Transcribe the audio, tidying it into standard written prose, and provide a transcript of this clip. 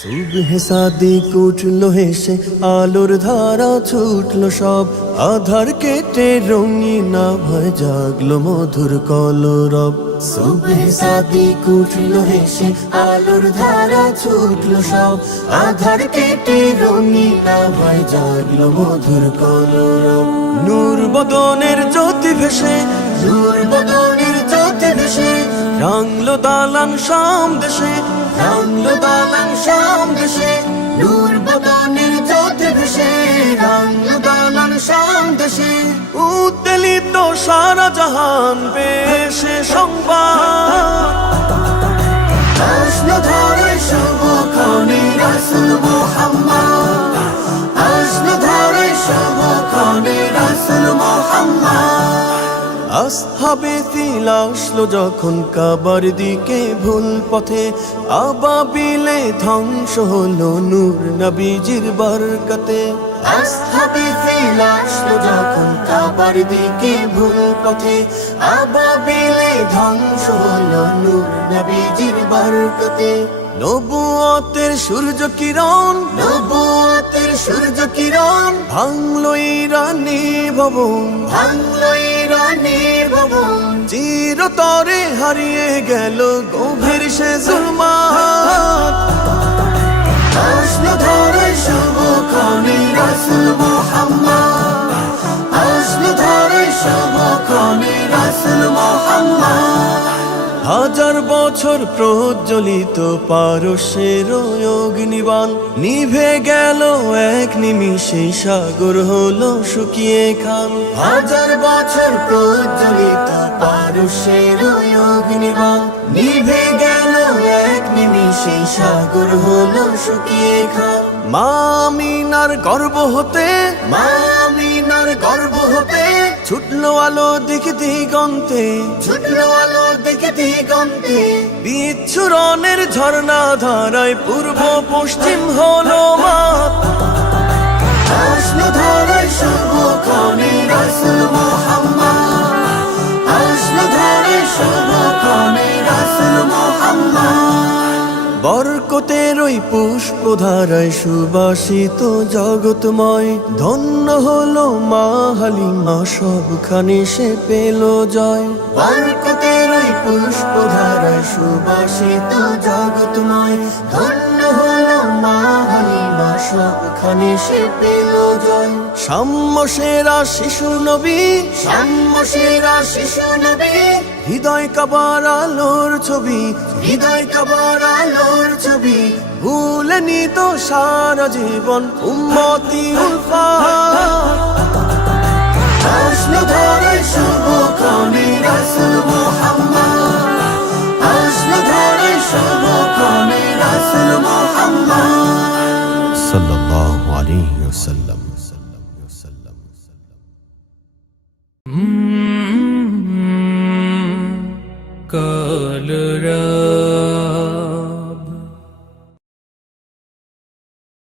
সুবহে সাদিক উঠলো হেসে, আলোর ধারা ছুটলো সব, আধার কেটে রঙিন আভায় জাগলো মধুর কলরব। সুবহে সাদিক উঠলো হেসে, আলোর ধারা ছুটলো সব, আধার কেটে রঙিন আভায় জাগলো মধুর কলরব। নূর বদনের জ্যোতি ভেসে, নূর বদনের জ্যোতি ভেসে, রাঙলো দালান শাম দেশে, রাঙলো দালান শাম দেশে। নূর বদনের জ্যোতি ভেসে, রাঙলো দালান শাম দেশে। উদ্বেলিত সারা জাহান পেশে সংবাদ, আসলো ধরে শুভক্ষণে রাসূল মুহাম্মদ, আসলো ধরে শুভক্ষণে রাসূল মুহাম্মদ। আসহাবে ফিল আসলো যখন কাবার দিকে ভুল পথে, আবাবিলে ধ্বংস হলো নূর নবীজির বরকতে। আসহাবে ফিল আসলো যখন কাবার দিকে ভুল পথে, আবাবিলে ধ্বংস হলো নূর নবীজির বরকতে। নবুয়তের সূর্য কিরণ, নবুয়তের সূর্য কিরণ, ভাঙলো ইরানি ভবন, ভাঙলো ইরানি ভবন। চিরতরে হারিয়ে গেল গভীর সে জুলমাত, আসলো ধরে শুভক্ষণে রাসূল মুহাম্মদ, আসলো ধরে শুভক্ষণে রাসূল মুহাম্মদ। হাজার বছর প্রজ্বলিত পারস্যের অগ্নিবাণ নিভে গেল এক নিমিষে, সাগর হলো শুকিয়ে খান। হাজার বছর প্রজ্বলিত পারস্যের অগ্নিবাণ নিভে গেল এক নিমিষে, সাগর হলো শুকিয়ে খান। মা আমিনার গর্ভ হতে, মা আমিনার গর্ভ হতে, ছুটলো আলো দিকে দিগন্তে, ছুটলো আলো দিকে দিগন্তে। বিচ্ছুরণের ঝর্ণা ধারায় পূর্ব পশ্চিম হলো মাত, আসলো ধরে শুভক্ষণে রাসূল মুহাম্মদ, আসলো ধরে শুভক্ষণে রাসূল মুহাম্মদ। বরকতের ওই পুষ্প ধারায় সুবাসিত জগৎময়, ধন্য হলো মা হালিমা, সবখানে সে পেল জয়। বরকতের ওই পুষ্প ধারায় সুবাসিত জগৎময়, ধন্য হলো মা হালিমা, সবখানে সে পেল জয়। সাম্য সেরা শিশু নবী, সাম্য সেরা শিশু নবী, হৃদয় কাবার আলোর ছবি, হৃদয় কাবার আলোর ছবি। ভুলেনি তো সারা জীবন উম্মতি উলফাত, আসলো ধরে শুভক্ষণে রাসূল মুহাম্মদ, আসলো ধরে শুভক্ষণে রাসূল মুহাম্মদ সাল্লাল্লাহু আলাইহি ওয়াসাল্লাম। কাল